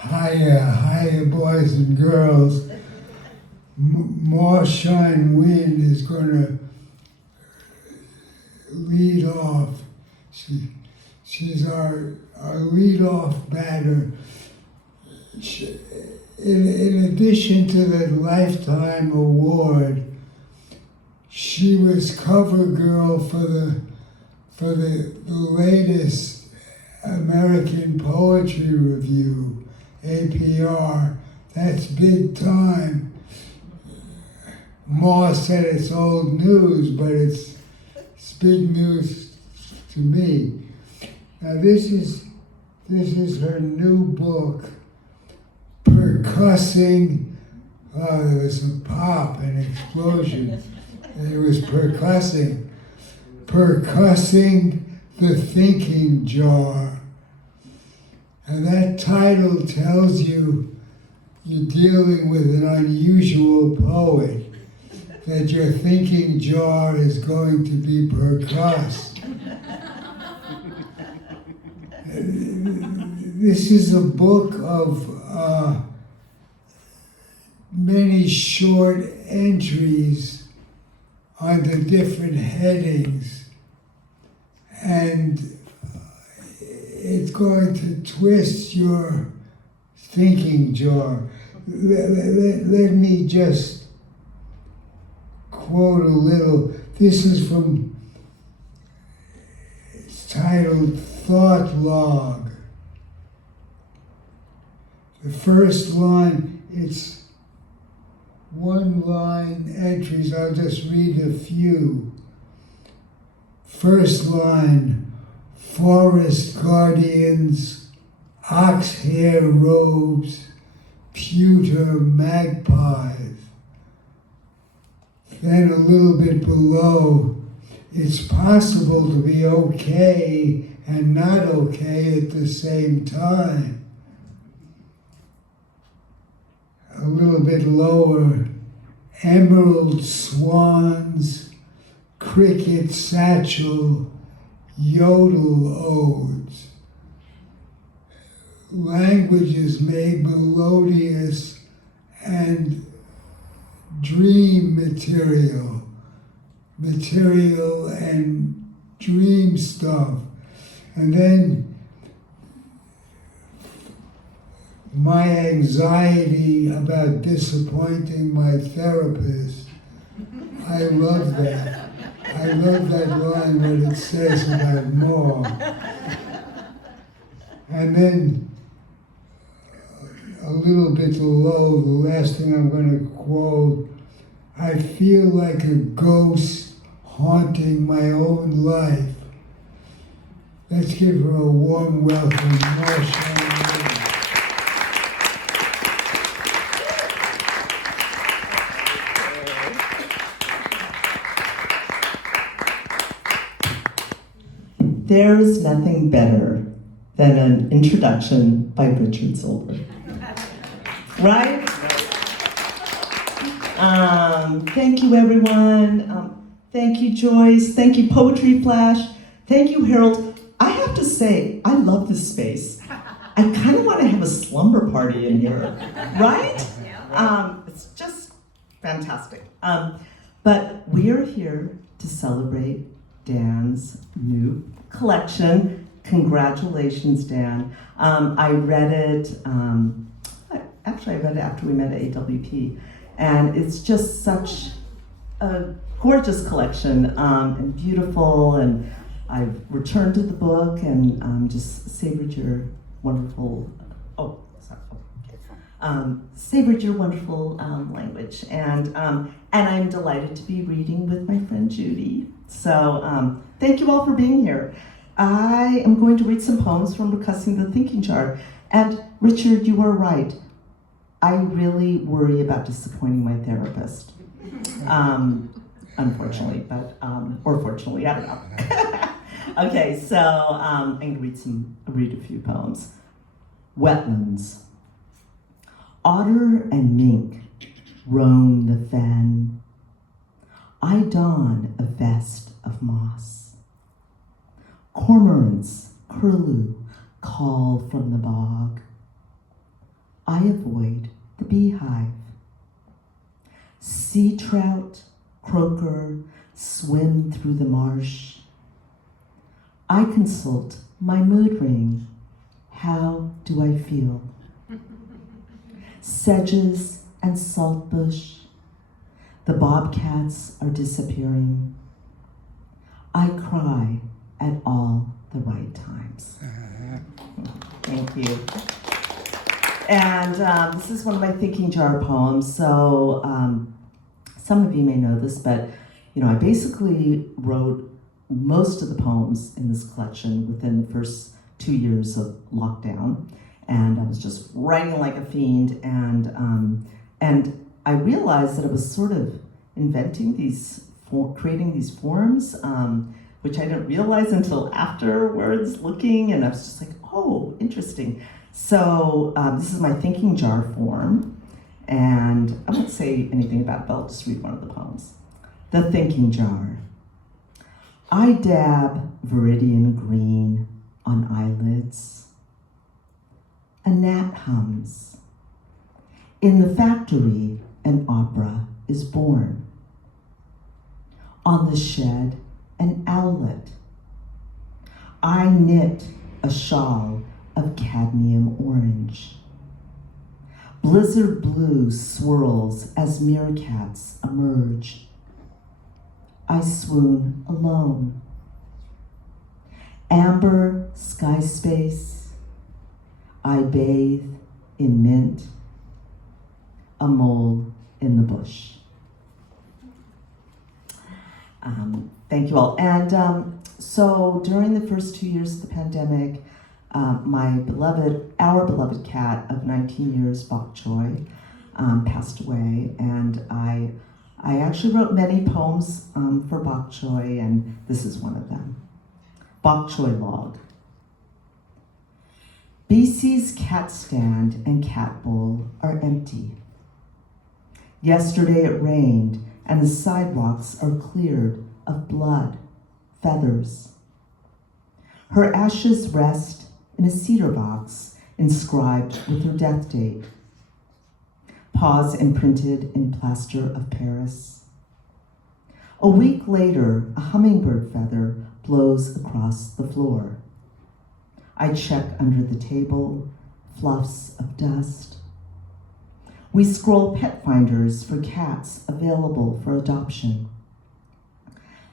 Hiya, boys and girls. Maw Shein Win is going to lead off. She's our lead-off batter. In addition to the Lifetime Award, she was cover girl for the latest American Poetry Review, APR. That's big time. Maw said it's old news, but it's big news to me. Now this is her new book, Percussing. Oh, there was a pop, an explosion. It was percussing the Thinking Jar. And that title tells you you're dealing with an unusual poet, that your thinking jar is going to be percussed. This is a book of many short entries under different headings, and it's going to twist your thinking jar. Let me just quote a little. This is it's titled Thought Log. The first line, it's one-line entries. I'll just read a few. First line, forest guardians, ox hair robes, pewter magpies. Then a little bit below, it's possible to be okay and not okay at the same time. A little bit lower, emerald swans, cricket satchel, yodel odes. Languages made melodious and dream material and dream stuff. And then my anxiety about disappointing my therapist. I love that. I love that line, what it says about Maw. And then a little bit below, the last thing I'm going to quote, I feel like a ghost haunting my own life. Let's give her a warm welcome, Maw Shein Win. There's nothing better than an introduction by Richard Silver. Right? Thank you, everyone. Thank you, Joyce. Thank you, Poetry Flash. Thank you, Harold. I have to say, I love this space. I kind of want to have a slumber party in here, right? It's just fantastic. But we are here to celebrate Dan's new collection. Congratulations, Dan. I read it, actually I read it after we met at AWP, and it's just such a gorgeous collection and beautiful, and I've returned to the book and just savored your wonderful, savored your wonderful language, and I'm delighted to be reading with my friend Judy. So thank you all for being here. I am going to read some poems from Percussing the Thinking Jar. And Richard, you are right. I really worry about disappointing my therapist. Unfortunately, but, or fortunately, I don't know. Okay, so I'm going to read a few poems. Wetlands. Otter and mink roam the fen. I don a vest of moss. Cormorants, curlew, call from the bog. I avoid the beehive. Sea trout, croaker, swim through the marsh. I consult my mood ring. How do I feel? Sedges and saltbush. The bobcats are disappearing. I cry at all the right times. Thank you. And this is one of my thinking jar poems. So some of you may know this, but I basically wrote most of the poems in this collection within the first 2 years of lockdown, and I was just writing like a fiend. And I realized that I was sort of inventing creating these forms, which I didn't realize until afterwards looking, and I was just like, oh, interesting. So this is my thinking jar form, and I won't say anything about it, but I'll just read one of the poems. The Thinking Jar. I dab viridian green on eyelids. A gnat hums. In the factory, an opera is born. On the shed, an owlet. I knit a shawl of cadmium orange. Blizzard blue swirls as meerkats emerge. I swoon alone. Amber sky space. I bathe in mint. A mole in the bush. Thank you all. And so during the first 2 years of the pandemic, our beloved cat of 19 years, Bok Choy, passed away, and I actually wrote many poems for Bok Choy, and this is one of them. Bok Choy log. BC's cat stand and cat bowl are empty. Yesterday it rained, and the sidewalks are cleared of blood, feathers. Her ashes rest in a cedar box inscribed with her death date. Paws imprinted in plaster of Paris. A week later, a hummingbird feather blows across the floor. I check under the table, fluffs of dust. We scroll pet finders for cats available for adoption.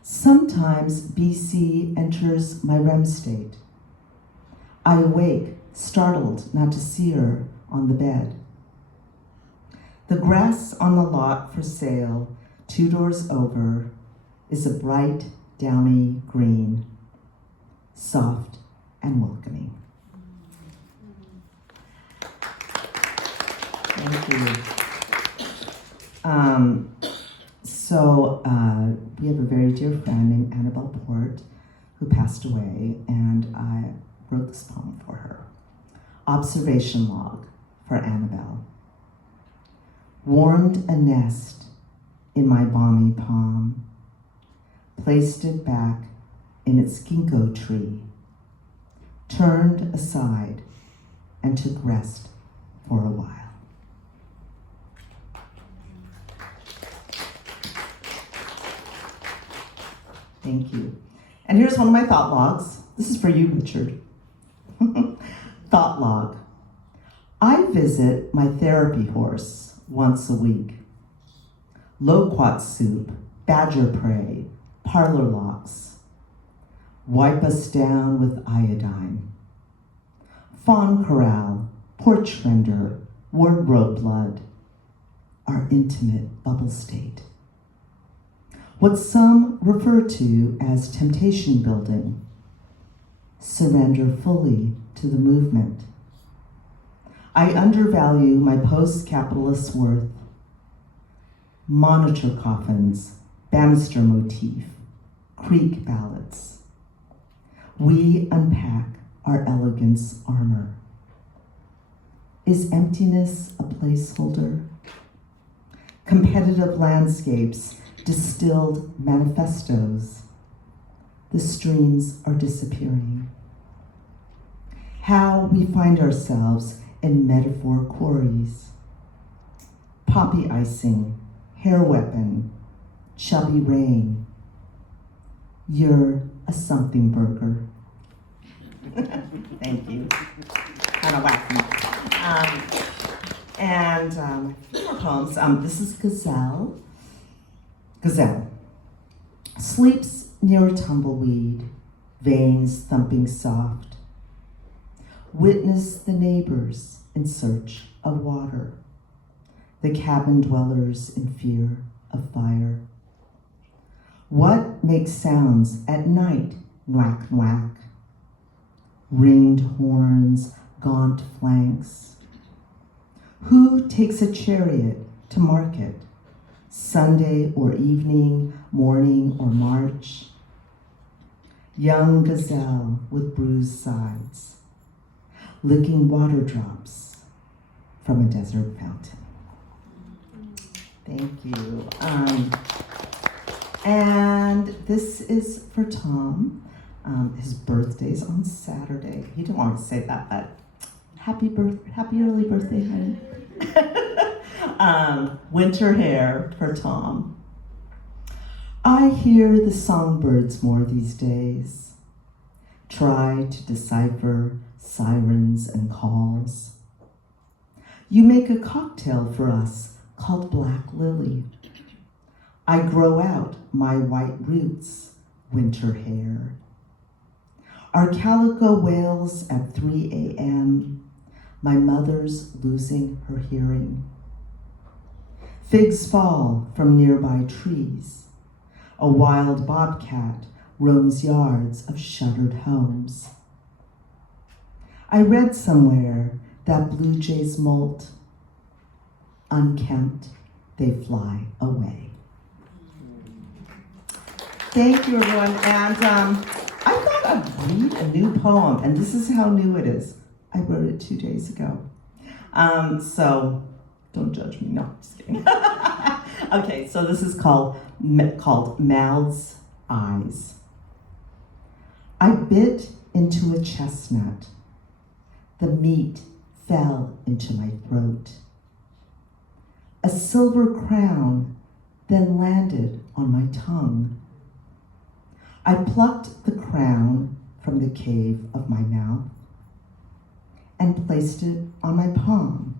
Sometimes BC enters my REM state. I awake, startled not to see her on the bed. The grass on the lot for sale, 2 doors over, is a bright, downy green, soft and welcoming. Thank you. We have a very dear friend named Annabelle Port who passed away, and I wrote this poem for her. Observation log for Annabelle. Warmed a nest in my balmy palm, placed it back in its ginkgo tree, turned aside and took rest for a while. Thank you. And here's one of my thought logs. This is for you, Richard. Thought log. I visit my therapy horse once a week. Loquat soup, badger prey, parlor locks. Wipe us down with iodine. Fawn corral, porch fender, wardrobe blood. Our intimate bubble state. What some refer to as temptation building. Surrender fully to the movement. I undervalue my post-capitalist worth. Monitor coffins, banister motif, creek ballads. We unpack our elegance armor. Is emptiness a placeholder? Competitive landscapes, distilled manifestos. The streams are disappearing. How we find ourselves in metaphor quarries. Poppy icing, hair weapon, chubby rain. You're a something burger. Thank you. Kind of wacky. And a few more poems. This is Gazelle. Gazelle. Sleeps near a tumbleweed, veins thumping soft. Witness the neighbors in search of water, the cabin dwellers in fear of fire. What makes sounds at night, nwack, nwack? Ringed horns, gaunt flanks. Who takes a chariot to market? Sunday or evening, morning or march? Young gazelle with bruised sides, licking water drops from a desert fountain. Thank you. And this is for Tom. His birthday's on Saturday. He didn't want to say that, but happy early birthday, honey. Winter hair for Tom. I hear the songbirds more these days. Try to decipher sirens and calls. You make a cocktail for us called Black Lily. I grow out my white roots, winter hair. Our calico wails at 3 a.m., my mother's losing her hearing. Figs fall from nearby trees. A wild bobcat roams yards of shuttered homes. I read somewhere that blue jays molt. Unkempt, they fly away. Thank you, everyone. And I thought I'd read a new poem, and this is how new it is. I wrote it 2 days ago. So don't judge me. No, I'm just kidding. Okay, so this is called Mouth's Eyes. I bit into a chestnut. The meat fell into my throat. A silver crown then landed on my tongue. I plucked the crown from the cave of my mouth and placed it on my palm.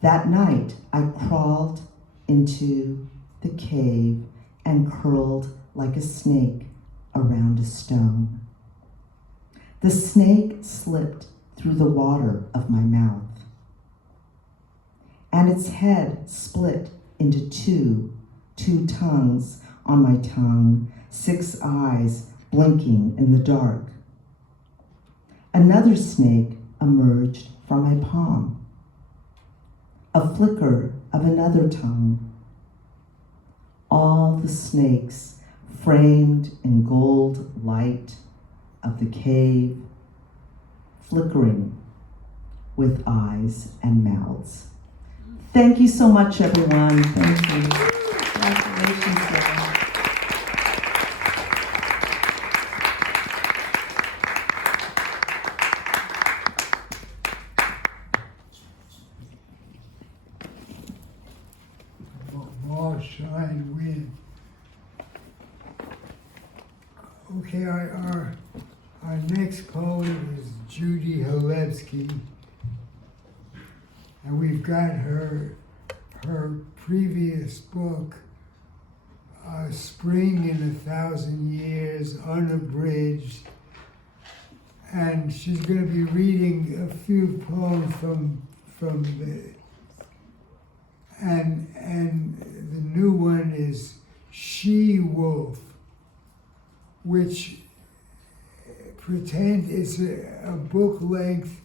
That night, I crawled into the cave and curled like a snake around a stone. The snake slipped through the water of my mouth, and its head split into two tongues on my tongue, 6 eyes blinking in the dark. Another snake emerged from my palm. A flicker of another tongue. All the snakes framed in gold light of the cave, flickering with eyes and mouths. Thank you so much, everyone. Thank you. Congratulations, everyone. Maw Shein Win. Okay, our next poet is Judy Halebsky, and we've got her previous book, Spring in 1,000 Years, Unabridged, and she's going to be reading a few poems from the and the new one is She Wolf, which pretends it's a book-length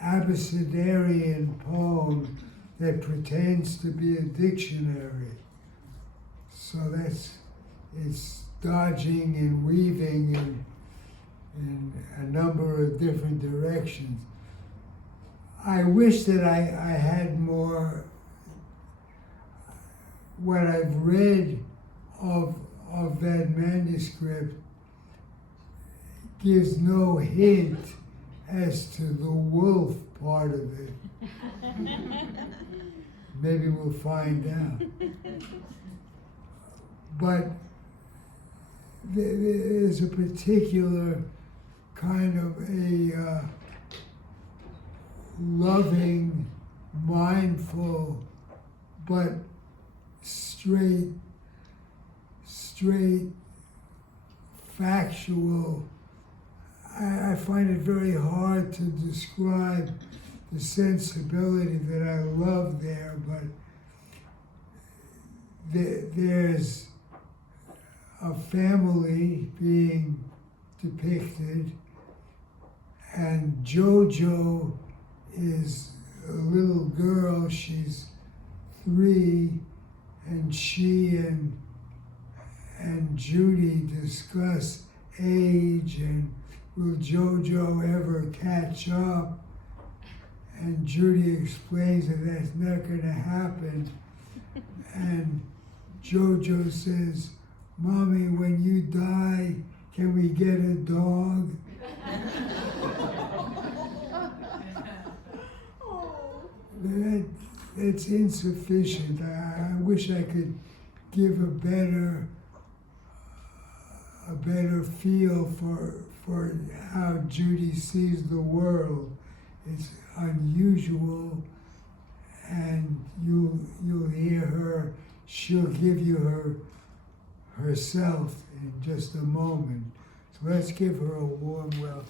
Abecedarian poem that pretends to be a dictionary. So it's dodging and weaving in a number of different directions. I wish that I had more. What I've read of that manuscript gives no hint as to the wolf part of it. Maybe we'll find out. But there's a particular kind of a loving, mindful, but straight, factual. I find it very hard to describe the sensibility that I love there, but there's a family being depicted, and JoJo is a little girl. She's 3, and she and Judy discuss age and will JoJo ever catch up? And Judy explains that that's not going to happen. And JoJo says, "Mommy, when you die, can we get a dog?" That's insufficient. I wish I could give a better feel for how Judy sees the world. It's unusual, and you'll hear her. She'll give you herself in just a moment. So let's give her a warm welcome.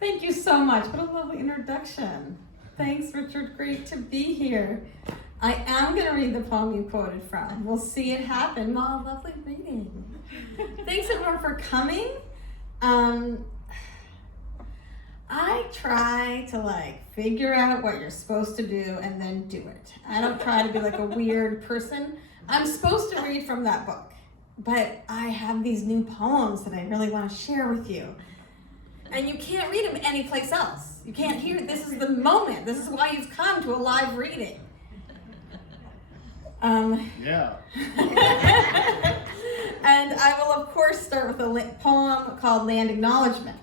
Thank you so much. What a lovely introduction. Thanks, Richard. Great to be here. I am going to read the poem you quoted from. We'll see it happen. Maw, lovely reading. Thanks, everyone, for coming. I try to figure out what you're supposed to do and then do it. I don't try to be like a weird person. I'm supposed to read from that book, but I have these new poems that I really want to share with you. And you can't read them anyplace else. You can't hear it. This is the moment. This is why you've come to a live reading. Yeah. And I will, of course, start with a poem called Land Acknowledgement.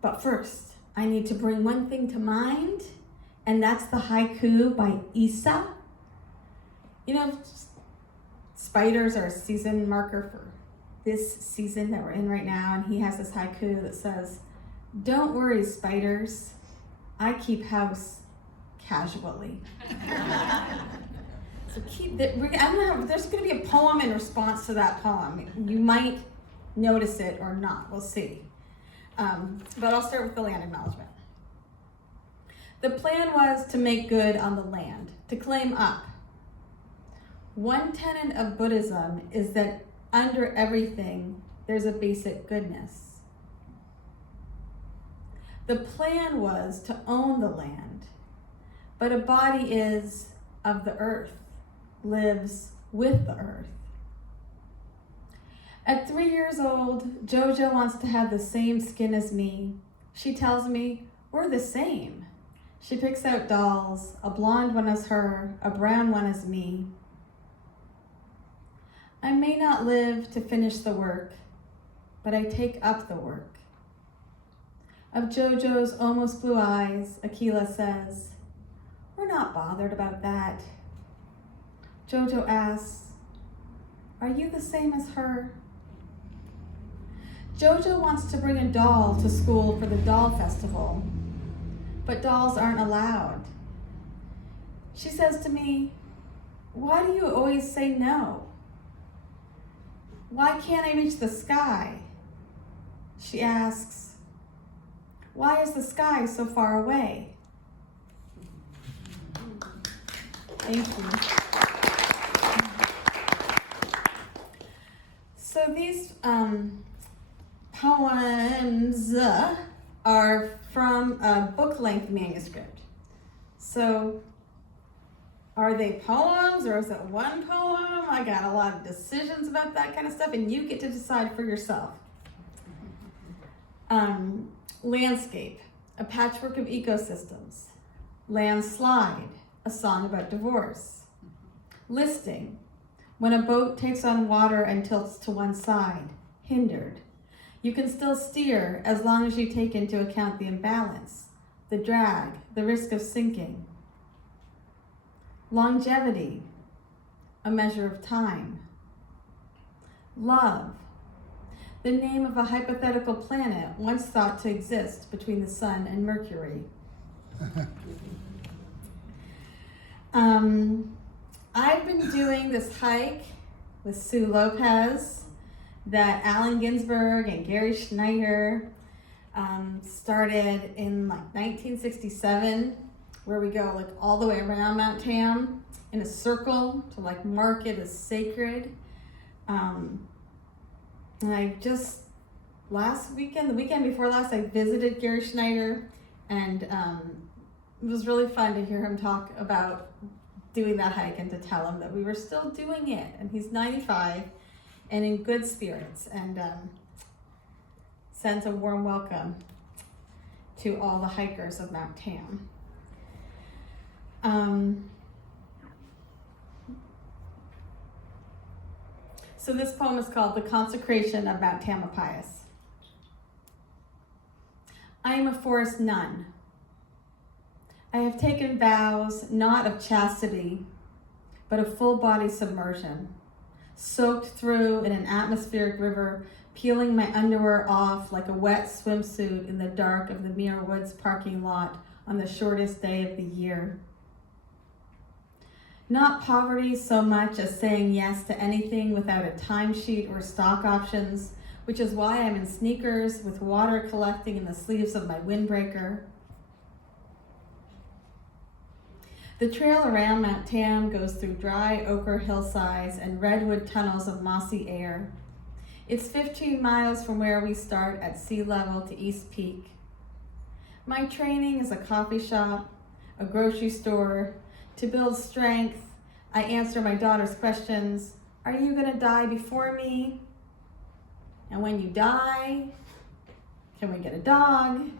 But first, I need to bring one thing to mind, and that's the haiku by Isa. You know, spiders are a season marker for this season that we're in right now, and he has this haiku that says, "Don't worry, spiders, I keep house casually." So there's going to be a poem in response to that poem. You might notice it or not, we'll see. But I'll start with the land acknowledgement. The plan was to make good on the land, to claim up. One tenet of Buddhism is that under everything, there's a basic goodness. The plan was to own the land, but a body is of the earth, lives with the earth. At 3 years old, JoJo wants to have the same skin as me. She tells me, we're the same. She picks out dolls, a blonde one is her, a brown one is me. I may not live to finish the work, but I take up the work. Of JoJo's almost blue eyes, Akila says, we're not bothered about that. JoJo asks, are you the same as her? JoJo wants to bring a doll to school for the doll festival, but dolls aren't allowed. She says to me, why do you always say no? Why can't I reach the sky? She asks, why is the sky so far away? Thank you. So these poems are from a book-length manuscript. So are they poems or is it one poem? I got a lot of decisions about that kind of stuff, and you get to decide for yourself. Landscape, a patchwork of ecosystems. Landslide, a song about divorce. Listing, when a boat takes on water and tilts to one side. Hindered, you can still steer as long as you take into account the imbalance, the drag, the risk of sinking. Longevity, a measure of time. Love, the name of a hypothetical planet once thought to exist between the Sun and Mercury. I've been doing this hike with Sue Lopez that Allen Ginsberg and Gary Schneider started in like 1967, where we go like all the way around Mount Tam in a circle to like mark it as sacred. And I just last weekend, the weekend before last, I visited Gary Schneider, and it was really fun to hear him talk about doing that hike and to tell him that we were still doing it. And he's 95 and in good spirits, and sends a warm welcome to all the hikers of Mount Tam. So this poem is called The Consecration of Mount Tamalpais. I am a forest nun. I have taken vows not of chastity, but of full body submersion, soaked through in an atmospheric river, peeling my underwear off like a wet swimsuit in the dark of the Muir Woods parking lot on the shortest day of the year. Not poverty so much as saying yes to anything without a timesheet or stock options, which is why I'm in sneakers with water collecting in the sleeves of my windbreaker. The trail around Mount Tam goes through dry ochre hillsides and redwood tunnels of mossy air. It's 15 miles from where we start at sea level to East Peak. My training is a coffee shop, a grocery store. To build strength, I answer my daughter's questions. Are you gonna die before me? And when you die, can we get a dog?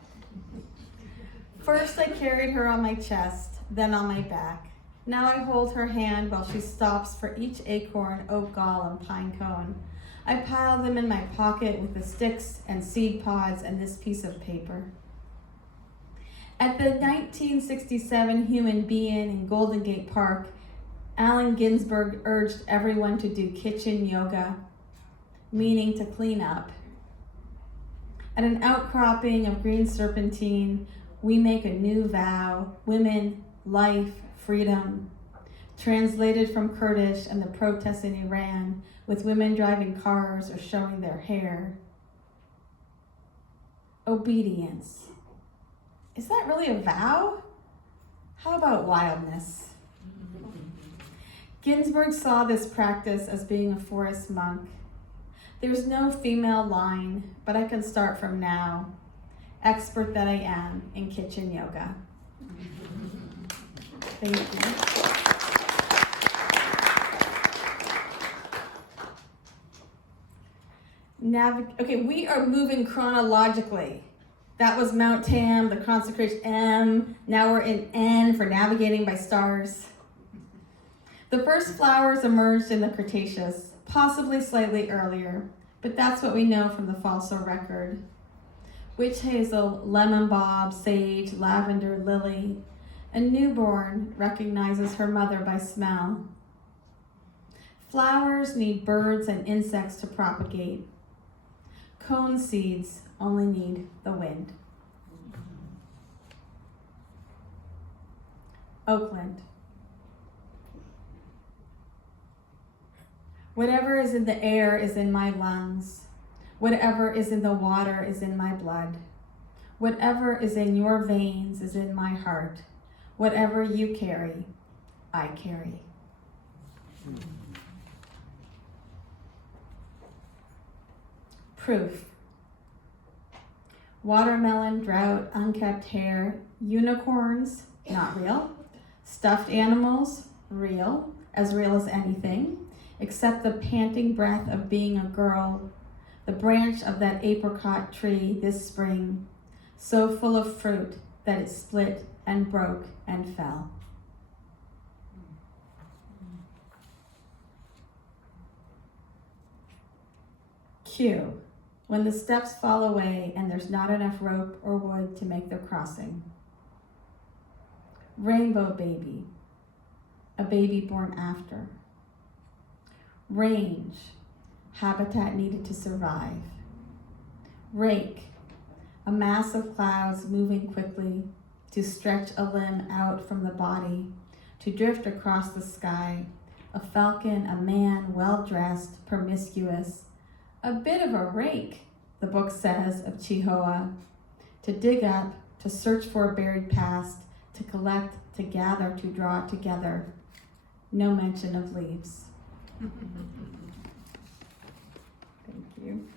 First I carried her on my chest, then on my back. Now I hold her hand while she stops for each acorn, oak gall, and pine cone. I pile them in my pocket with the sticks and seed pods and this piece of paper. At the 1967 Human Being in Golden Gate Park, Allen Ginsberg urged everyone to do kitchen yoga, meaning to clean up. At an outcropping of green serpentine, we make a new vow: women, life, freedom. Translated from Kurdish and the protests in Iran, with women driving cars or showing their hair. Obedience. Is that really a vow? How about wildness? Ginsberg saw this practice as being a forest monk. There's no female line, but I can start from now, expert that I am in kitchen yoga. Thank you. Okay, we are moving chronologically. That was Mount Tam, the consecration M. Now we're in N for navigating by stars. The first flowers emerged in the Cretaceous, possibly slightly earlier, but that's what we know from the fossil record. Witch hazel, lemon bob, sage, lavender, lily. A newborn recognizes her mother by smell. Flowers need birds and insects to propagate. Cone seeds only need the wind. Oakland. Whatever is in the air is in my lungs. Whatever is in the water is in my blood. Whatever is in your veins is in my heart. Whatever you carry, I carry. Proof. Watermelon, drought, unkept hair, unicorns, not real. Stuffed animals, real as anything, except the panting breath of being a girl, the branch of that apricot tree this spring, so full of fruit that it split and broke and fell. Q. When the steps fall away and there's not enough rope or wood to make their crossing. Rainbow baby. A baby born after. Range. Habitat needed to survive. Rake. A mass of clouds moving quickly to stretch a limb out from the body, to drift across the sky. A falcon, a man, well-dressed, promiscuous. A bit of a rake, the book says of Chihuahua. To dig up, to search for a buried past, to collect, to gather, to draw together. No mention of leaves. Thank you.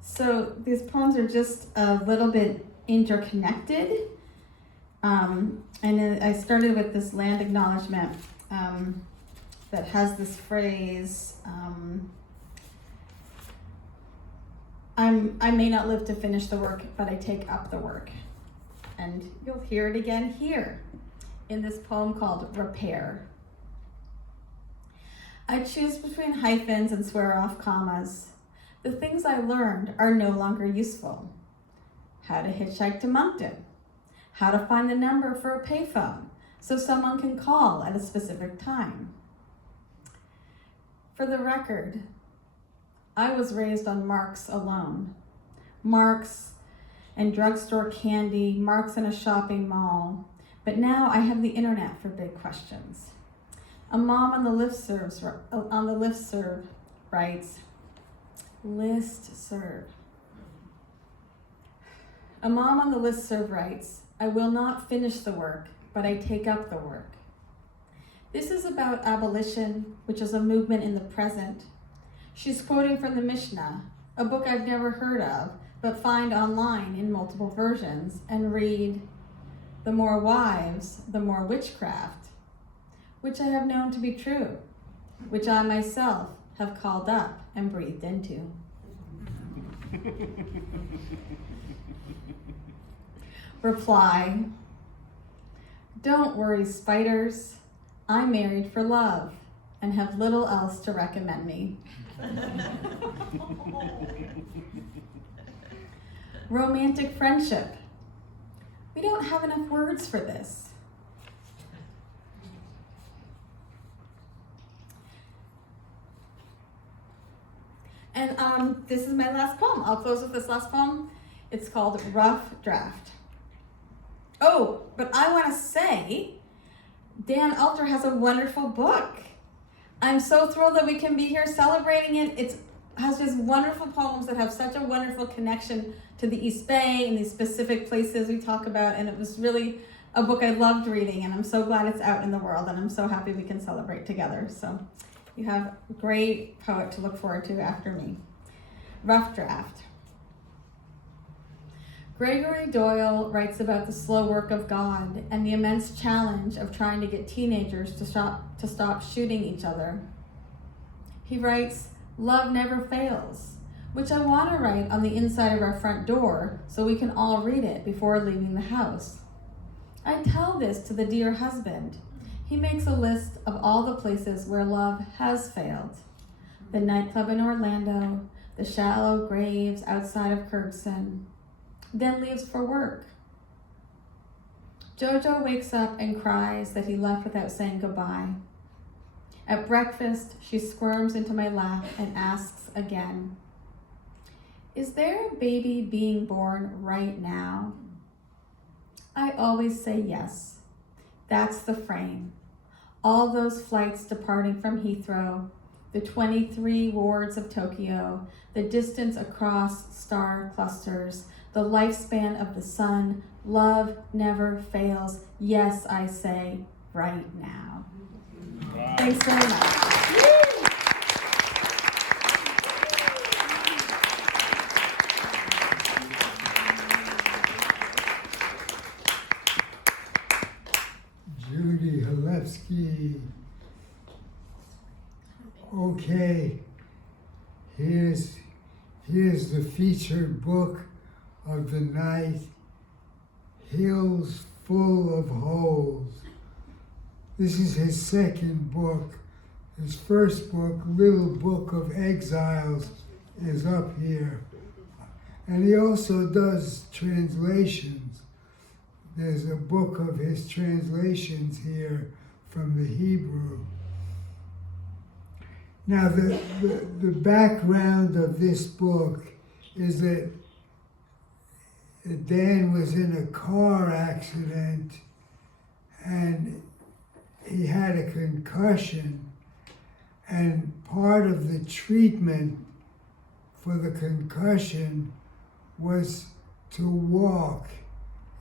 So these poems are just a little bit interconnected. And then I started with this land acknowledgement that has this phrase, I may not live to finish the work, but I take up the work. And you'll hear it again here in this poem called Repair. I choose between hyphens and swear off commas. The things I learned are no longer useful. How to hitchhike to Moncton. How to find the number for a payphone so someone can call at a specific time. For the record, I was raised on marks alone. Marks and drugstore candy, marks in a shopping mall. But now I have the internet for big questions. A mom on the listserv writes, listserv. A mom on the listserv writes, I will not finish the work, but I take up the work. This is about abolition, which is a movement in the present. She's quoting from the Mishnah, a book I've never heard of, but find online in multiple versions, and read, the more wives, the more witchcraft, which I have known to be true, which I myself have called up and breathed into. Reply, don't worry, spiders. I'm married for love and have little else to recommend me. Romantic friendship. We don't have enough words for this. And this is my last poem. I'll close with this last poem. It's called Rough Draft. Oh, but I want to say, Dan Alter has a wonderful book. I'm so thrilled that we can be here celebrating it. It has just wonderful poems that have such a wonderful connection to the East Bay and these specific places we talk about. And it was really a book I loved reading, and I'm so glad it's out in the world, and I'm so happy we can celebrate together. So you have a great poet to look forward to after me. Rough Draft. Gregory Doyle writes about the slow work of God and the immense challenge of trying to get teenagers to stop shooting each other. He writes, love never fails, which I want to write on the inside of our front door so we can all read it before leaving the house. I tell this to the dear husband. He makes a list of all the places where love has failed. The nightclub in Orlando, the shallow graves outside of Kirkson, then leaves for work. Jojo wakes up and cries that he left without saying goodbye. At breakfast, she squirms into my lap and asks again, is there a baby being born right now? I always say yes. That's the frame. All those flights departing from Heathrow, the 23 wards of Tokyo, the distance across star clusters, the lifespan of the sun, love never fails. Yes, I say, right now. Wow. Thanks very much. Judy Halebsky. Okay. here's the featured book of the night, Hills Full of Holes. This is his second book. His first book, Little Book of Exiles, is up here. And he also does translations. There's a book of his translations here from the Hebrew. Now, the background of this book is that Dan was in a car accident and he had a concussion, and part of the treatment for the concussion was to walk.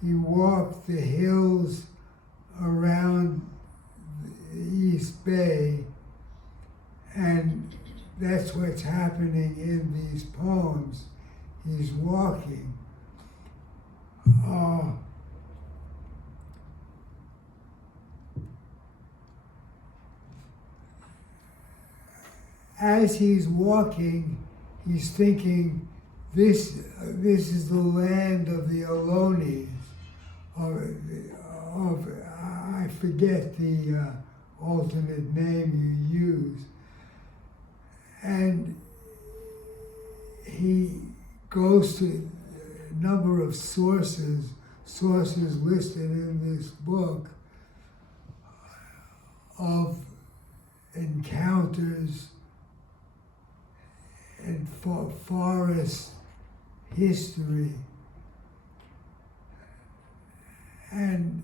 He walked the hills around the East Bay, and that's what's happening in these poems. He's walking. As he's walking, he's thinking, this is the land of the Alonis, I forget the alternate name you use. And he goes to a number of sources listed in this book of encounters and forest history. And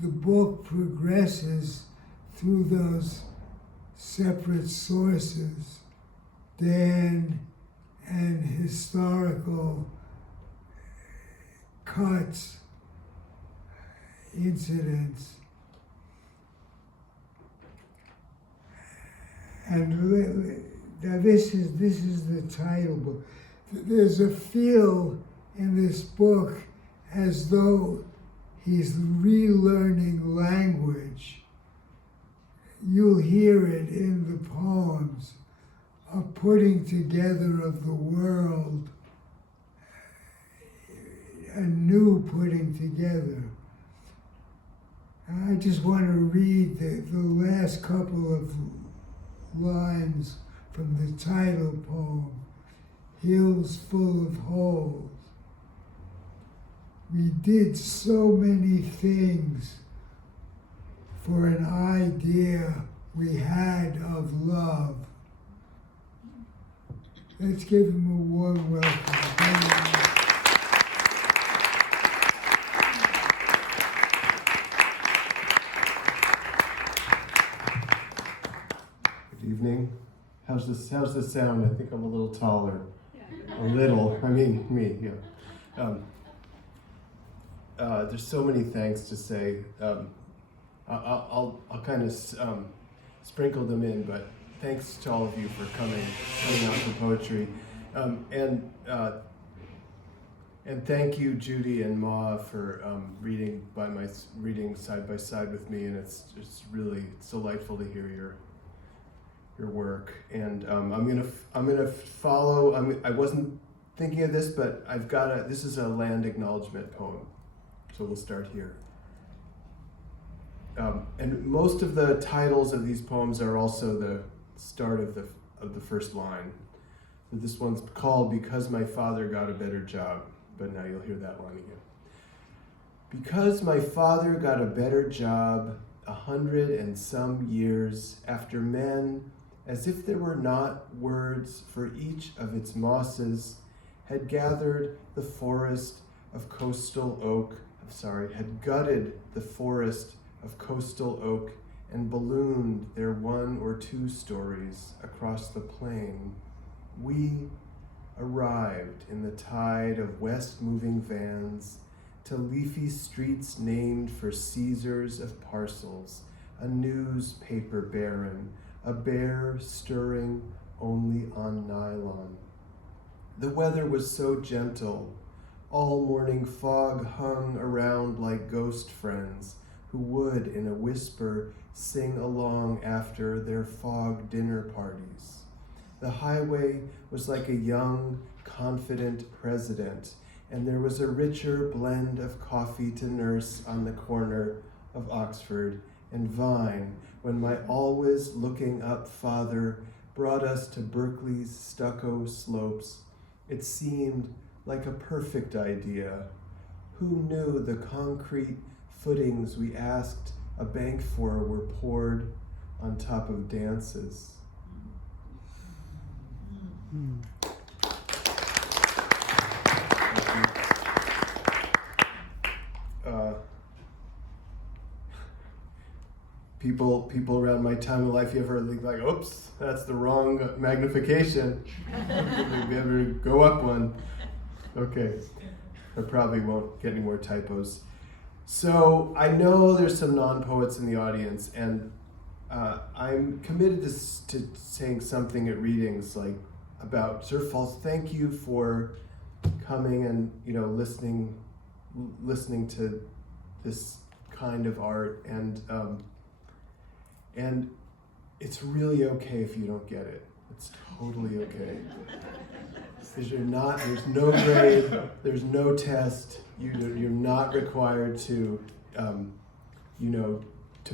the book progresses through those separate sources, Dan and historical cuts, incidents. And now this is the title book. There's a feel in this book as though he's relearning language. You'll hear it in the poems, a putting together of the world, a new putting together. I just want to read the last couple of lines from the title poem, Hills Full of Holes. We did so many things for an idea we had of love. Let's give him a warm welcome. Good evening. How's this sound? I think I'm a little taller. A little. I mean, me. Yeah. There's so many thanks to say. I'll kind of sprinkle them in, but thanks to all of you for coming out for poetry, and thank you, Judy and Maw, for reading side by side with me, and it's really delightful to hear your work. And I'm gonna follow. I wasn't thinking of this, but this is a land acknowledgement poem, so we'll start here. And most of the titles of these poems are also the start of the first line. So this one's called Because My Father Got a Better Job, but now you'll hear that line again. Because my father got a better job 100 and some years after men, as if there were not words for each of its mosses, had gathered the forest of coastal oak, had gutted the forest of coastal oak and ballooned their 1 or 2 stories across the plain, we arrived in the tide of west-moving vans to leafy streets named for Caesars of parcels, a newspaper baron, a bear stirring only on nylon. The weather was so gentle, all morning fog hung around like ghost friends who would, in a whisper, sing along after their fog dinner parties. The highway was like a young, confident president, and there was a richer blend of coffee to nurse on the corner of Oxford and Vine when my always looking up father brought us to Berkeley's stucco slopes. It seemed like a perfect idea. Who knew the concrete footings we asked a bank for were poured on top of dances? People around my time of life, you ever think like, oops, that's the wrong magnification. Maybe ever go up one. Okay, I probably won't get any more typos. So I know there's some non-poets in the audience, and I'm committed to saying something at readings like about Surf Falls. Thank you for coming and listening to this kind of art, and it's really okay if you don't get it. It's totally okay. Because there's no grade, there's no test. You're not required to, to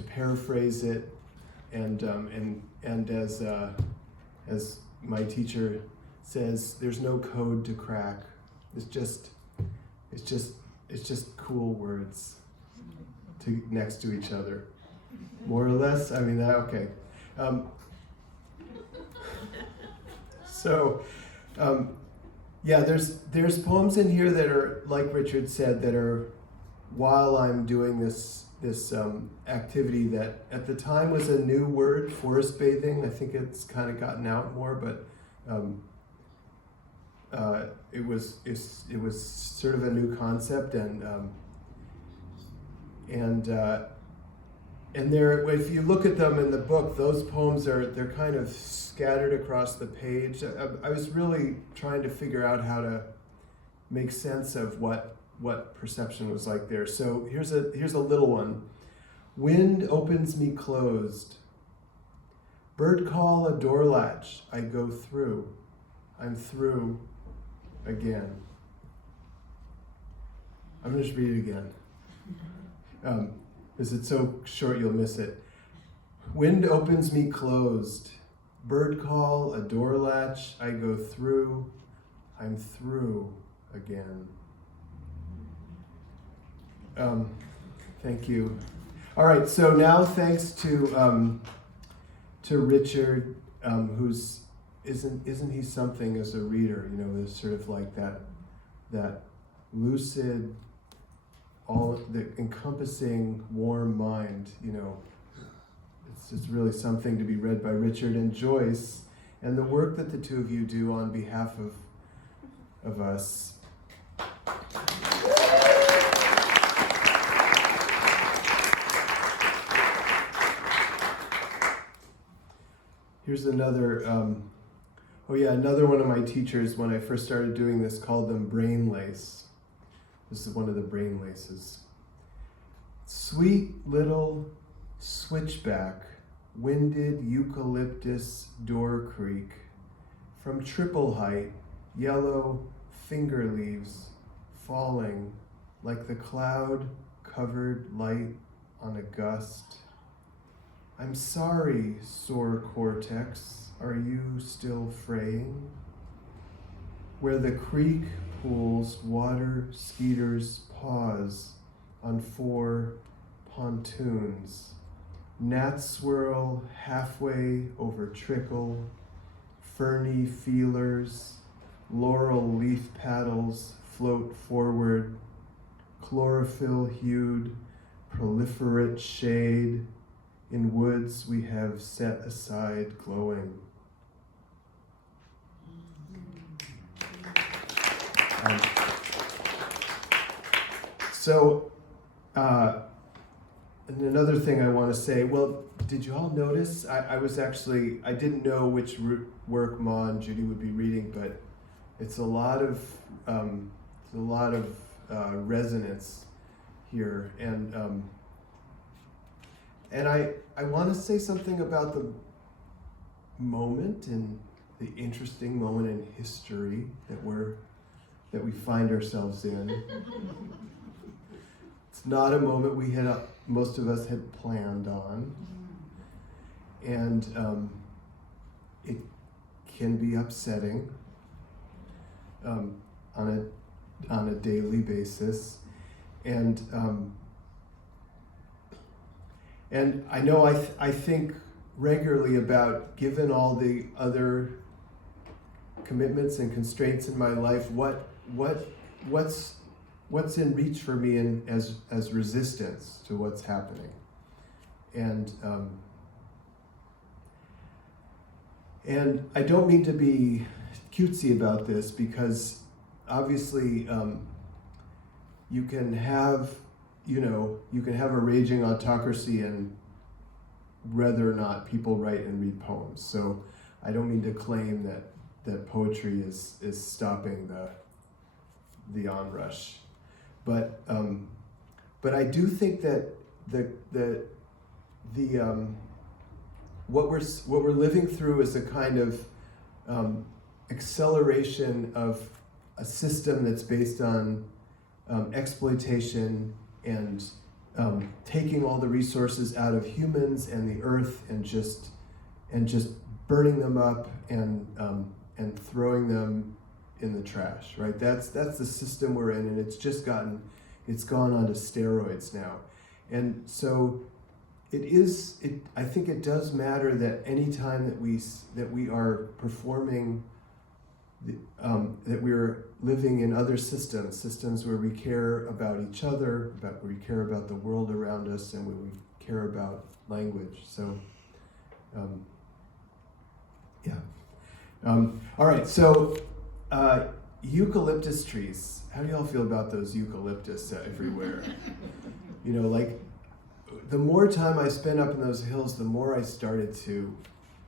paraphrase it, and as my teacher says, there's no code to crack. It's just cool words next to each other, more or less. I mean, okay. Yeah, there's poems in here that are, like Richard said, that are while I'm doing this activity that at the time was a new word, forest bathing. I think it's kind of gotten out more, but it was sort of a new concept, and there, if you look at them in the book, those poems they're kind of scattered across the page. I was really trying to figure out how to make sense of what perception was like there. So here's a little one. Wind opens me closed. Bird call a door latch. I go through. I'm through again. I'm gonna just read it again. Because it's so short you'll miss it. Wind opens me closed. Bird call, a door latch, I go through. I'm through again. Thank you. All right, so now thanks to Richard, who's isn't he something as a reader? There's sort of like that lucid, all the encompassing, warm mind. It's really something to be read by Richard and Joyce, and the work that the two of you do on behalf of us. Here's another, another one of my teachers when I first started doing this called them brain lace. This is one of the brain laces. Sweet little switchback, winded eucalyptus door creak, from triple height, yellow finger leaves falling like the cloud-covered light on a gust. I'm sorry, sore cortex, are you still fraying? Where the creek pools water skeeters pause on 4 pontoons. Gnats swirl halfway over trickle, ferny feelers, laurel leaf paddles float forward, chlorophyll-hued, proliferate shade in woods we have set aside glowing. And another thing I want to say, well, did you all notice? I didn't know which work Maw and Judy would be reading, but it's a lot of resonance here, and I want to say something about the moment the interesting moment in history that we find ourselves in. It's not a moment most of us had planned on, and it can be upsetting on a daily basis, and I know I think regularly about, given all the other commitments and constraints in my life, what's in reach for me as resistance to what's happening, and I don't mean to be cutesy about this, because obviously you can have a raging autocracy and whether or not people write and read poems. So I don't mean to claim that poetry is stopping the onrush, but I do think that what we're living through is a kind of acceleration of a system that's based on exploitation and taking all the resources out of humans and the earth and just burning them up and throwing them in the trash, right? That's the system we're in, and it's gone onto steroids now. And so I think it does matter that any time that we are performing, that we're living in other systems where we care about each other, where we care about the world around us, and where we care about language. So, all right, so eucalyptus trees. How do y'all feel about those eucalyptus everywhere? Like, the more time I spent up in those hills, the more I started to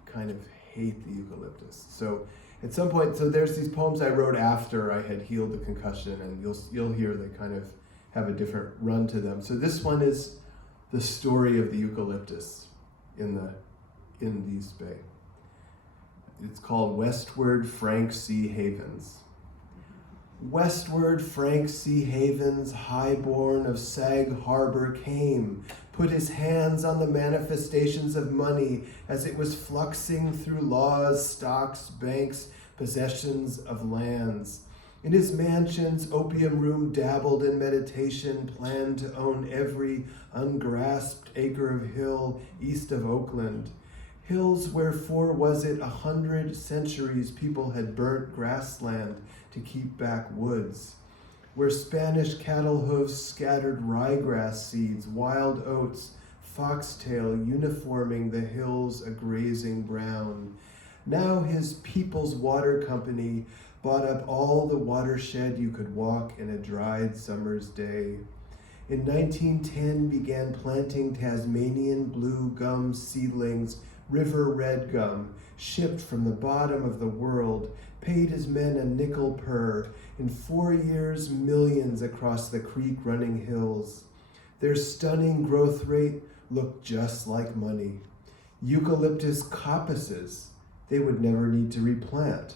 kind of hate the eucalyptus. So at some point, there's these poems I wrote after I had healed the concussion, and you'll hear they kind of have a different run to them. So this one is the story of the eucalyptus in the East Bay. It's called Westward Frank Sea Havens. Westward Frank Sea Havens, highborn of Sag Harbor, came, put his hands on the manifestations of money as it was fluxing through laws, stocks, banks, possessions of lands. In his mansion's opium room dabbled in meditation, planned to own every ungrasped acre of hill east of Oakland. Hills where for 100 centuries people had burnt grassland to keep back woods, where Spanish cattle hoofs scattered ryegrass seeds, wild oats, foxtail uniforming the hills a grazing brown. Now his People's Water Company bought up all the watershed you could walk in a dried summer's day. In 1910 began planting Tasmanian blue gum seedlings, river red gum, shipped from the bottom of the world, paid his men a nickel per. In 4 years, millions across the creek-running hills. Their stunning growth rate looked just like money. Eucalyptus coppices they would never need to replant.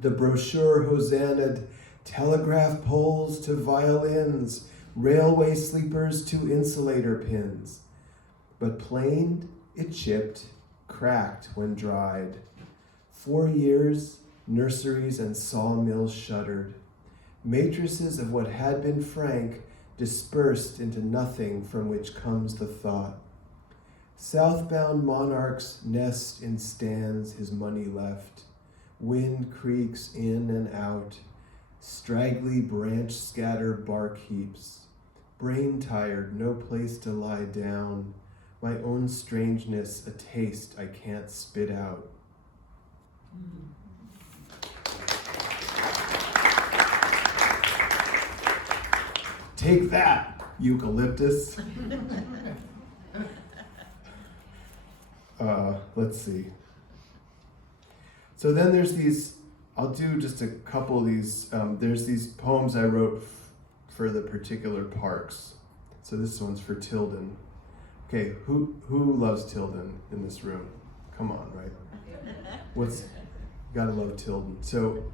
The brochure hosannah'd telegraph poles to violins, railway sleepers to insulator pins. But planed, it chipped, cracked when dried. 4 years, nurseries and sawmills shuttered. Matrices of what had been frank dispersed into nothing from which comes the thought. Southbound monarchs nest in stands his money left. Wind creaks in and out. Straggly branch scatter bark heaps. Brain tired, no place to lie down. My own strangeness, a taste I can't spit out. Take that, eucalyptus. Let's see. So then there's these, I'll do just a couple of these. There's these poems I wrote for the particular parks. So this one's for Tilden. Okay, who loves Tilden in this room? Come on, right? Gotta love Tilden. So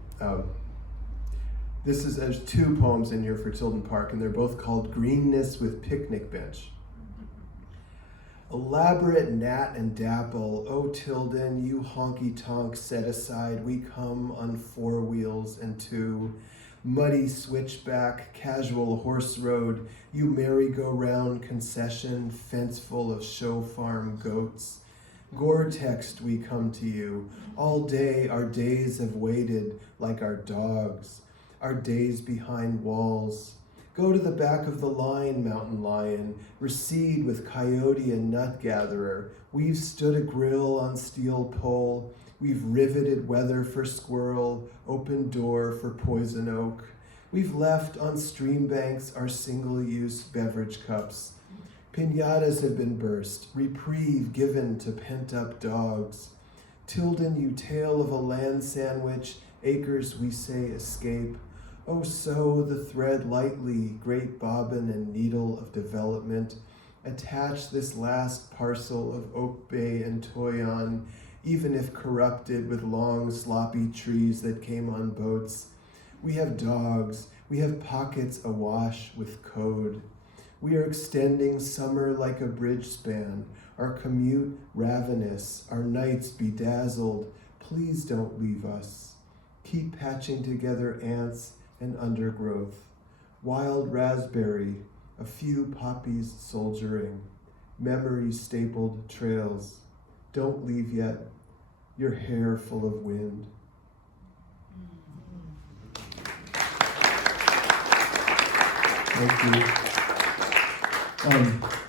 there's two poems in here for Tilden Park, and they're both called Greenness with Picnic Bench. Elaborate gnat and dapple, oh Tilden, you honky-tonk set aside, we come on four wheels and two. Muddy switchback, casual horse road, you merry-go-round concession, fence full of show farm goats. Gore-Text we come to you, all day our days have waited like our dogs, our days behind walls. Go to the back of the line, mountain lion, recede with coyote and nut gatherer. We've stood a grill on steel pole. We've riveted weather for squirrel, open door for poison oak. We've left on stream banks our single-use beverage cups. Piñatas have been burst, reprieve given to pent-up dogs. Tilden, you tale of a land sandwich, acres we say escape. Oh, sew the thread lightly, great bobbin and needle of development. Attach this last parcel of Oak Bay and Toyon, even if corrupted with long, sloppy trees that came on boats. We have dogs, we have pockets awash with code. We are extending summer like a bridge span, our commute ravenous, our nights bedazzled. Please don't leave us. Keep patching together ants and undergrowth, wild raspberry, a few poppies soldiering, memory-stapled trails. Don't leave yet, your hair full of wind. Thank you.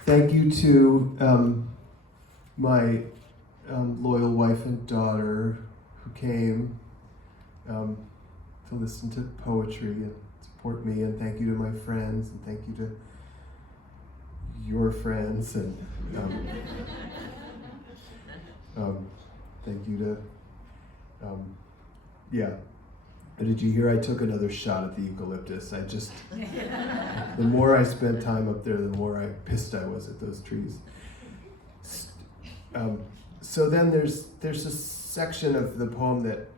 Thank you to my loyal wife and daughter who came to listen to poetry and support me, and thank you to my friends, and thank you to your friends, and thank you to, Did you hear I took another shot at the eucalyptus? The more I spent time up there, the more pissed I was at those trees. So then there's a section of the poem that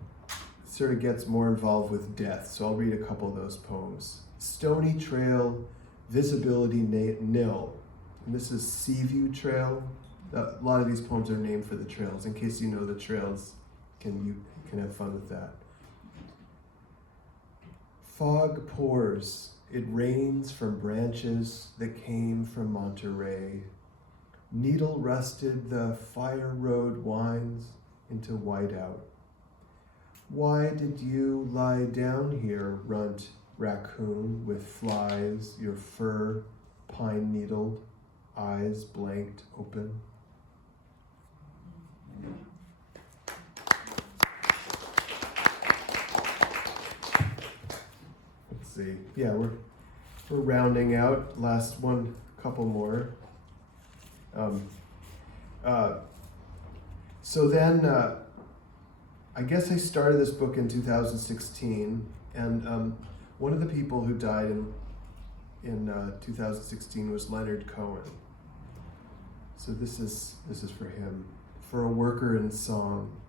sort of gets more involved with death, so I'll read a couple of those poems. Stony Trail, visibility nil. And this is Seaview Trail. A lot of these poems are named for the trails. In case you know the trails, you can have fun with that. Fog pours, it rains from branches that came from Monterey. Needle rusted, the fire road winds into whiteout. Why did you lie down here, runt raccoon, with flies, your fur pine needled, eyes blanked open? Let's see. Yeah, we're rounding out. Last one, couple more. So then, I guess I started this book in 2016, and one of the people who died in 2016 was Leonard Cowan. So this is for him. For a Worker in Song.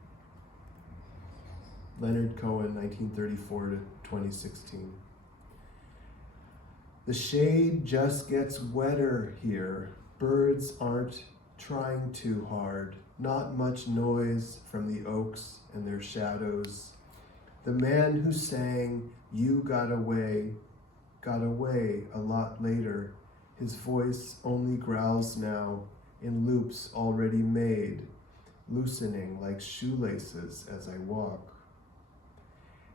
Leonard Cowan, 1934 to 2016. The shade just gets wetter here. Birds aren't trying too hard. Not much noise from the oaks and their shadows. The man who sang, "You got away a lot later." His voice only growls now in loops already made, loosening like shoelaces as I walk.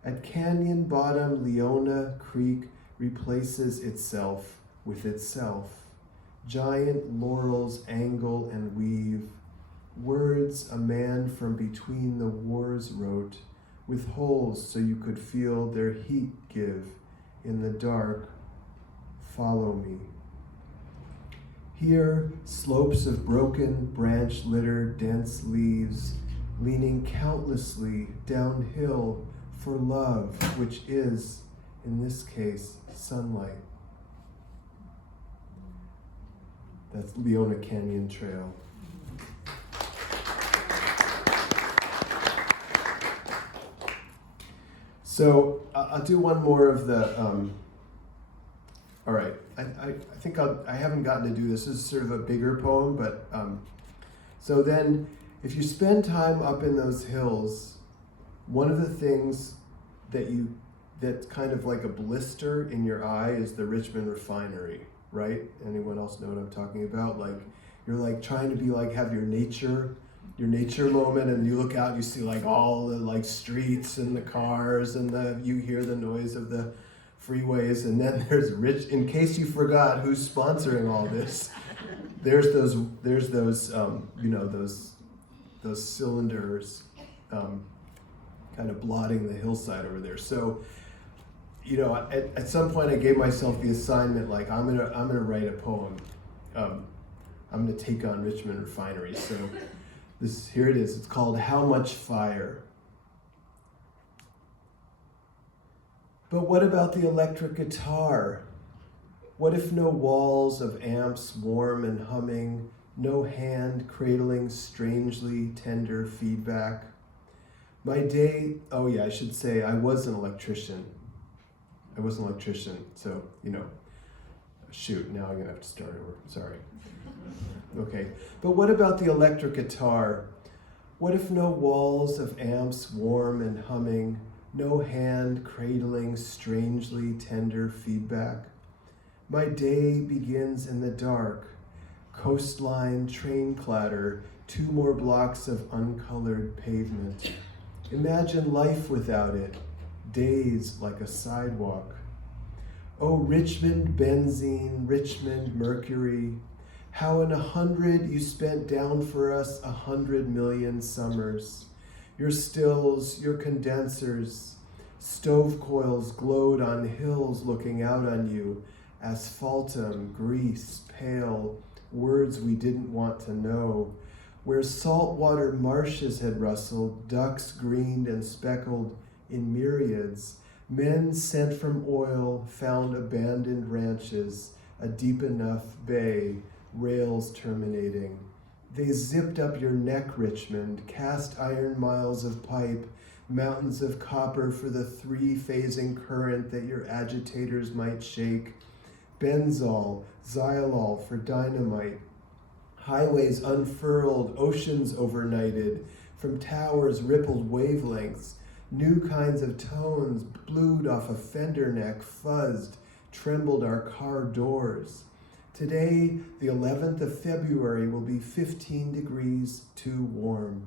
At Canyon Bottom, Leona Creek replaces itself with itself. Giant laurels angle and weave. Words a man from between the wars wrote, with holes so you could feel their heat give in the dark. Follow me. Here, slopes of broken branch litter dense leaves, leaning countlessly downhill for love, which is, in this case, sunlight. That's Leona Canyon Trail. So I'll do one more of the. All right, I think I haven't gotten to do this. This is sort of a bigger poem, but so then, if you spend time up in those hills, one of the things that's kind of like a blister in your eye is the Richmond refinery, right? Anyone else know what I'm talking about? Like you're like trying to be like have your nature moment, and you look out and you see like all the like streets and the cars and you hear the noise of the freeways, and then there's in case you forgot who's sponsoring all this, there's those those cylinders kind of blotting the hillside over there. So at some point I gave myself the assignment, like I'm gonna write a poem. I'm gonna take on Richmond refinery. So here it is. It's called How Much Fire. But what about the electric guitar? What if no walls of amps warm and humming, no hand cradling strangely tender feedback? My day, oh yeah, I should say I was an electrician. So, shoot, now I'm gonna have to start over, sorry. Okay, but what about the electric guitar? What if no walls of amps warm and humming, no hand cradling strangely tender feedback? My day begins in the dark, coastline train clatter, 2 more blocks of uncolored pavement. Imagine life without it, days like a sidewalk. Oh, Richmond benzene, Richmond mercury, how in 100 you spent down for us 100 million summers. Your stills, your condensers, stove coils glowed on hills looking out on you, asphaltum, grease, pale, words we didn't want to know. Where saltwater marshes had rustled, ducks greened and speckled in myriads, men sent from oil found abandoned ranches, a deep enough bay, rails terminating. They zipped up your neck, Richmond, cast iron miles of pipe, mountains of copper for the 3-phasing current that your agitators might shake, benzol, xylol for dynamite, highways unfurled, oceans overnighted, from towers rippled wavelengths, new kinds of tones blued off a fender neck, fuzzed, trembled our car doors. Today, the 11th of February, will be 15 degrees too warm.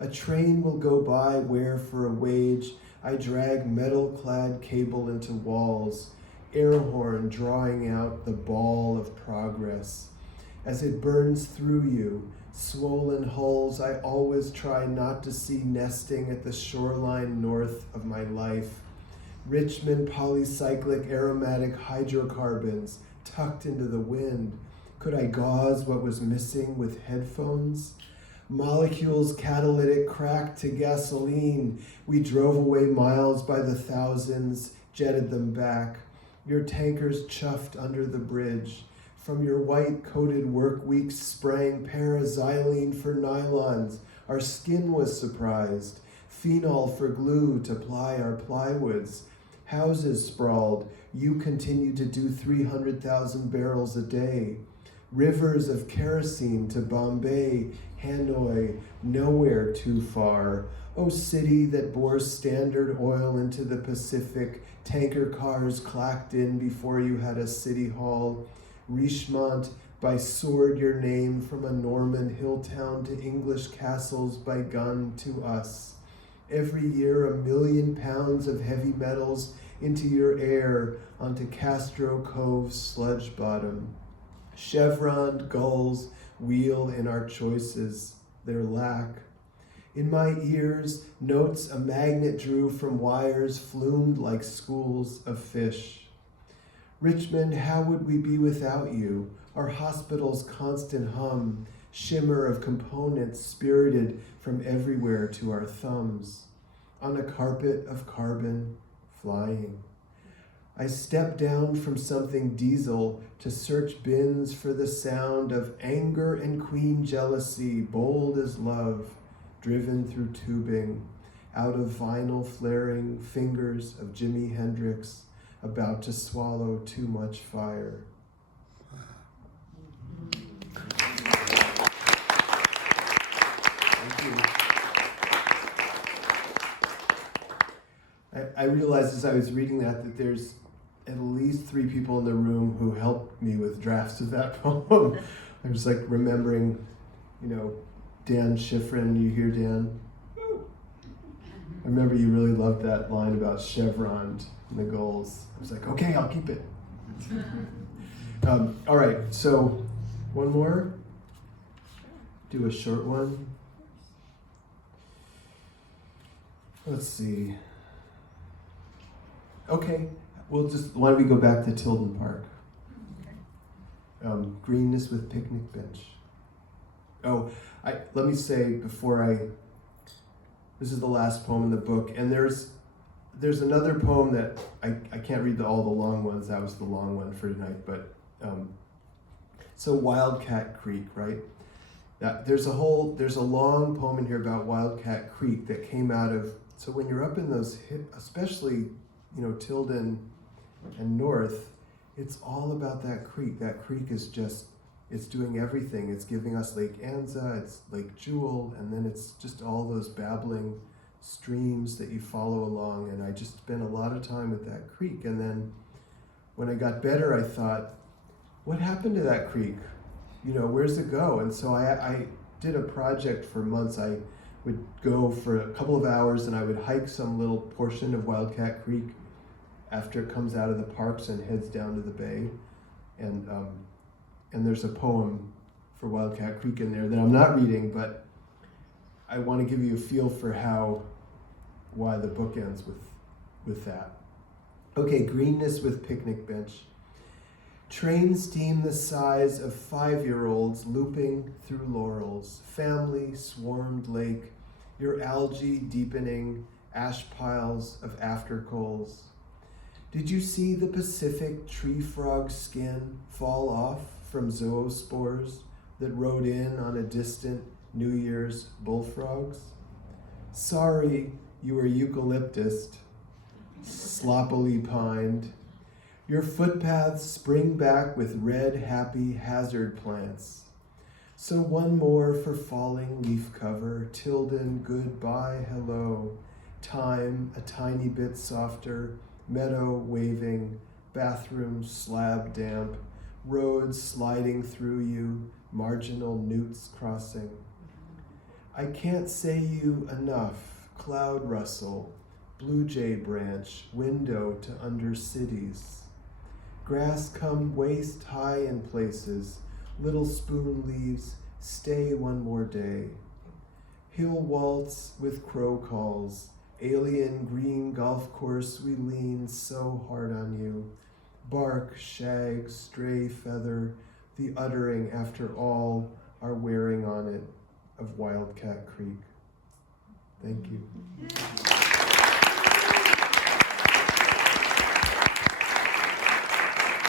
A train will go by where, for a wage, I drag metal-clad cable into walls, air horn drawing out the ball of progress. As it burns through you, swollen hulls I always try not to see nesting at the shoreline north of my life. Richmond polycyclic aromatic hydrocarbons tucked into the wind. Could I gauze what was missing with headphones? Molecules catalytic cracked to gasoline. We drove away miles by the thousands, jetted them back. Your tankers chuffed under the bridge. From your white-coated work weeks sprang paraxylene for nylons. Our skin was surprised. Phenol for glue to ply our plywoods. Houses sprawled. You continued to do 300,000 barrels a day. Rivers of kerosene to Bombay, Hanoi, nowhere too far. Oh, city that bore Standard Oil into the Pacific. Tanker cars clacked in before you had a city hall. Richmond, by sword your name from a Norman hill town to English castles by gun to us. Every year 1 million pounds of heavy metals into your air onto Castro Cove's sludge bottom. Chevroned gulls wheel in our choices, their lack. In my ears, notes a magnet drew from wires flumed like schools of fish. Richmond, how would we be without you? Our hospital's constant hum, shimmer of components spirited from everywhere to our thumbs. On a carpet of carbon, flying. I step down from something diesel to search bins for the sound of anger and queen jealousy, bold as love, driven through tubing. out of vinyl flaring fingers of Jimi Hendrix, about to swallow too much fire. Thank you. I realized as I was reading that there's at least 3 people in the room who helped me with drafts of that poem. I was like remembering, Dan Schifrin. You hear Dan? I remember you really loved that line about chevron and the goals. I was like, okay, I'll keep it. All right, so one more. Do a short one. Let's see. Okay, why don't we go back to Tilden Park? Greenness with picnic bench. Oh, let me say before this is the last poem in the book, and there's another poem that I can't read all the long ones. That was the long one for tonight, but so Wildcat Creek, right? There's a long poem in here about Wildcat Creek that came out of, so when you're up in those, especially, Tilden and north, it's all about that creek. That creek is it's doing everything. It's giving us Lake Anza, it's Lake Jewel, and then it's just all those babbling streams that you follow along. And I just spent a lot of time at that creek. And then when I got better, I thought, what happened to that creek? Where's it go? And so I did a project for months. I would go for a couple of hours and I would hike some little portion of Wildcat Creek after it comes out of the parks and heads down to the bay. And there's a poem for Wildcat Creek in there that I'm not reading, but I want to give you a feel for why the book ends with that. Okay, greenness with picnic bench. Train steam the size of 5-year-olds looping through laurels. Family swarmed lake, your algae deepening, ash piles of aftercoals. Did you see the Pacific tree frog skin fall off from zoospores that rode in on a distant New Year's bullfrogs? Sorry you were eucalyptus, sloppily pined. Your footpaths spring back with red, happy hazard plants. So one more for falling leaf cover, Tilden, goodbye, hello. Time a tiny bit softer, meadow waving, bathroom slab damp, roads sliding through you, marginal newts crossing. I can't say you enough, cloud rustle, blue jay branch, window to under cities. Grass come waist high in places, little spoon leaves, stay one more day. Hill waltz with crow calls, alien green golf course we lean so hard on you. Bark, shag, stray feather, the uttering after all are wearing on it of Wildcat Creek. Thank you.